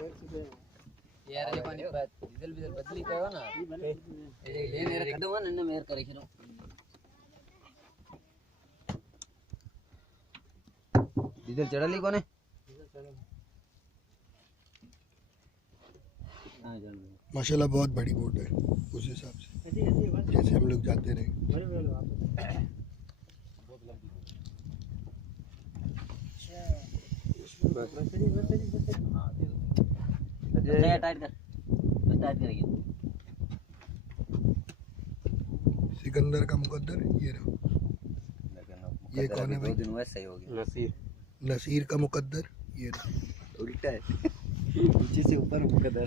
यार ये पानी डीजल डीजल बदली कयो ना ए लेने रख दो न मेर करे खरो डीजल चढ़ली कोने माशाल्लाह बहुत बड़ी बोट है उस हिसाब से जैसे हम लोग जाते रहे। टाइट कर बस टाइट करिए। सिकंदर का मुकद्दर ये रहा। ये कौन है भाई? दिन वैसे ही हो गया। नसीर का मुकद्दर ये रहा। उल्टा है नीचे से ऊपर मुकद्दर।